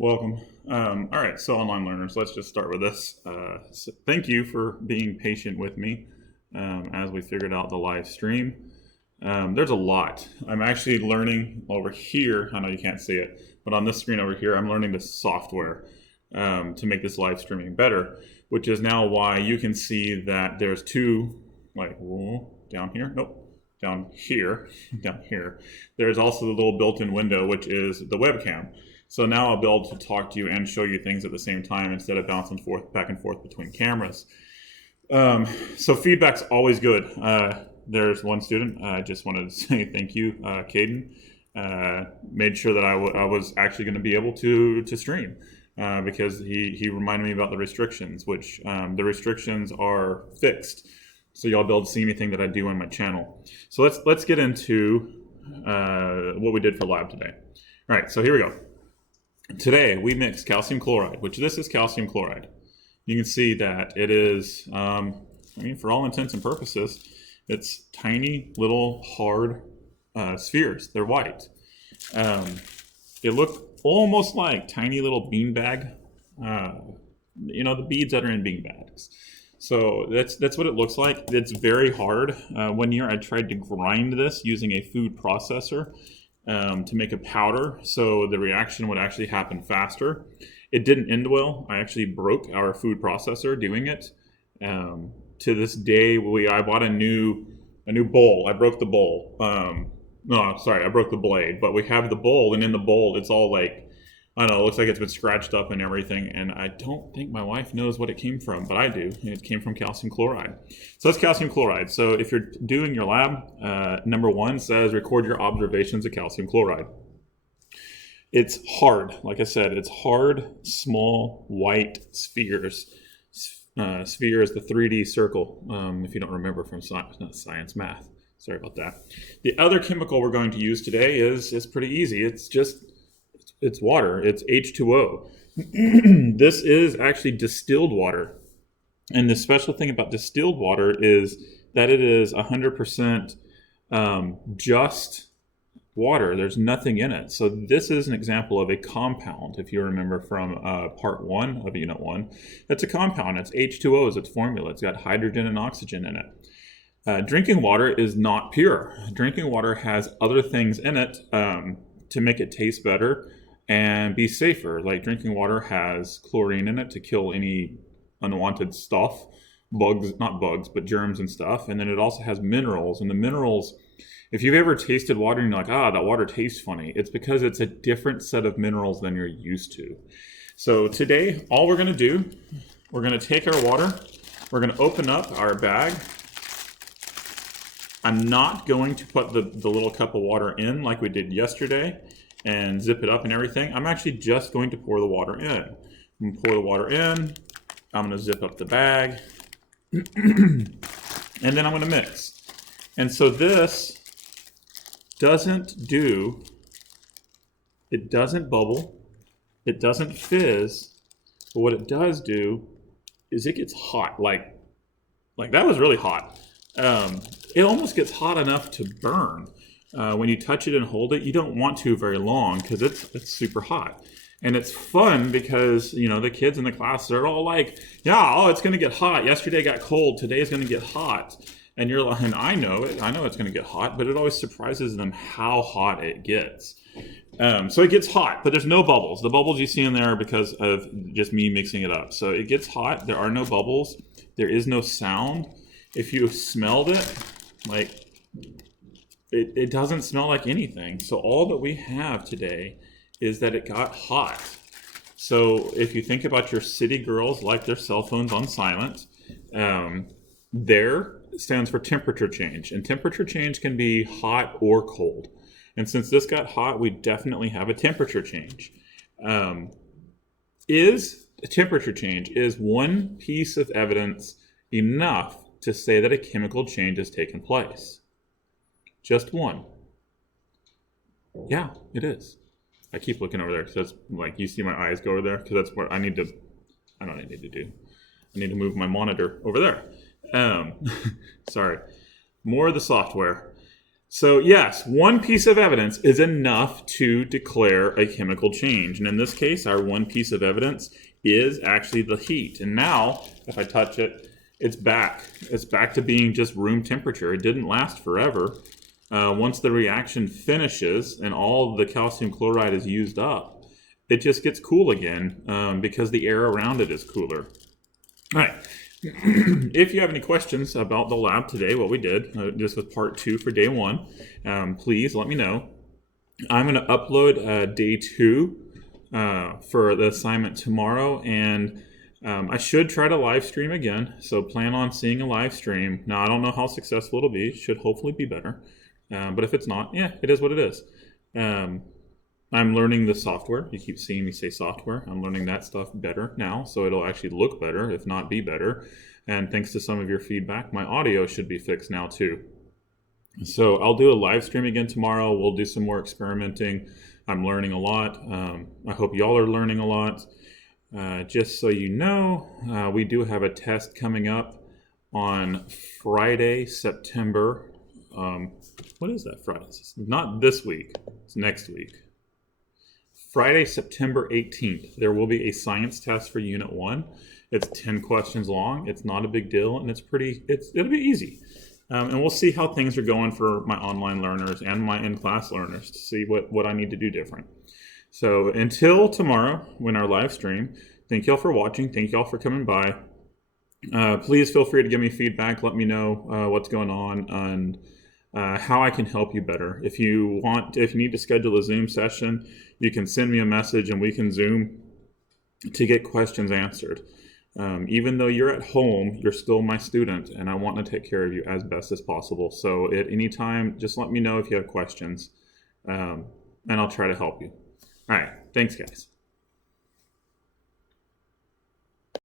Welcome. All right, so online learners, let's just start with this. So thank you for being patient with me as we figured out the live stream. There's a lot. I'm actually learning over here. I know you can't see it, but on this screen over here, I'm learning the software to make this live streaming better, which is now why you can see that there's two, down here, nope, down here, down here. There's also the little built-in window, which is the webcam. So now I'll be able to talk to you and show you things at the same time instead of bouncing back and forth between cameras. So feedback's always good. There's one student, I just wanted to say thank you, Caden. Made sure that I was actually going to be able to stream because he reminded me about the restrictions, which the restrictions are fixed. So y'all be able to see anything that I do on my channel. So let's get into what we did for lab today. All right, so here we go. Today we mixed calcium chloride, which this is calcium chloride. You can see that it is, for all intents and purposes, it's tiny little hard spheres. They're white. They look almost like tiny little beanbag, the beads that are in beanbags. So that's what it looks like. It's very hard. One year I tried to grind this using a food processor to make a powder, so the reaction would actually happen faster. It didn't end well. I actually broke our food processor doing it. To this day, I bought a new bowl. I broke the bowl. I broke the blade. But we have the bowl, and in the bowl, it's all like, I don't know, it looks like it's been scratched up and everything. And I don't think my wife knows what it came from, but I do. And it came from calcium chloride. So that's calcium chloride. So if you're doing your lab, number 1 says record your observations of calcium chloride. It's hard. Like I said, it's hard, small, white spheres. Sphere is the 3D circle, if you don't remember from science, math. Sorry about that. The other chemical we're going to use today is pretty easy. It's water. It's H2O. This is actually distilled water. And the special thing about distilled water is that it is 100% just water. There's nothing in it. So this is an example of a compound. If you remember from part 1 of unit 1, that's a compound. It's H2O is its formula. It's got hydrogen and oxygen in it. Drinking water is not pure. Drinking water has other things in it to make it taste better and be safer. Like drinking water has chlorine in it to kill any unwanted stuff, not bugs, but germs and stuff. And then it also has minerals. And the minerals, if you've ever tasted water and you're like, that water tastes funny, it's because it's a different set of minerals than you're used to. So today, all we're going to do, we're going to take our water, we're going to open up our bag. I'm not going to put the little cup of water in like we did yesterday and zip it up and everything. I'm actually just going to pour the water in. I'm going to pour the water in. I'm going to zip up the bag. And then I'm going to mix. And so this doesn't bubble. It doesn't fizz. But what it does do is it gets hot. Like that was really hot. It almost gets hot enough to burn. When you touch it and hold it, you don't want to very long because it's super hot. And it's fun because, the kids in the class are all like, it's going to get hot. Yesterday got cold. Today's going to get hot. And you're like, and I know it's going to get hot, but it always surprises them how hot it gets. So it gets hot, but there's no bubbles. The bubbles you see in there are because of just me mixing it up. So it gets hot. There are no bubbles. There is no sound. If you smelled it, it doesn't smell like anything. So all that we have today is that it got hot. So if you think about your city girls like their cell phones on silent, there stands for temperature change. And temperature change can be hot or cold. And since this got hot, we definitely have a temperature change. Is a temperature change is one piece of evidence enough to say that a chemical change has taken place? Just one. Yeah, it is. I keep looking over there because that's like, you see my eyes go over there because that's where I don't know what I need to do. I need to move my monitor over there. Sorry. More of the software. So yes, one piece of evidence is enough to declare a chemical change. And in this case, our one piece of evidence is actually the heat. And now, if I touch it, it's back. It's back to being just room temperature. It didn't last forever. Once the reaction finishes and all the calcium chloride is used up, it just gets cool again because the air around it is cooler. All right. If you have any questions about the lab today, what we did, this was part 2 for day 1, please let me know. I'm going to upload day 2 for the assignment tomorrow, and I should try to live stream again, so plan on seeing a live stream. Now, I don't know how successful it'll be. It should hopefully be better, but if it's not, yeah, it is what it is. I'm learning the software. You keep seeing me say software. I'm learning that stuff better now, so it'll actually look better, if not be better. And thanks to some of your feedback, my audio should be fixed now too. So I'll do a live stream again tomorrow. We'll do some more experimenting. I'm learning a lot. I hope y'all are learning a lot. Just so you know, we do have a test coming up on Friday, September. What is that Friday? It's not this week. It's next week. Friday, September 18th, there will be a science test for Unit 1. It's 10 questions long. It's not a big deal, and it'll be easy. And we'll see how things are going for my online learners and my in-class learners to see what I need to do different. So until tomorrow, when our live stream, thank y'all for watching. Thank y'all for coming by. Please feel free to give me feedback. Let me know what's going on and how I can help you better. If you need to schedule a Zoom session, you can send me a message and we can Zoom to get questions answered. Even though you're at home, you're still my student, and I want to take care of you as best as possible. So at any time, just let me know if you have questions, and I'll try to help you. All right, thanks, guys.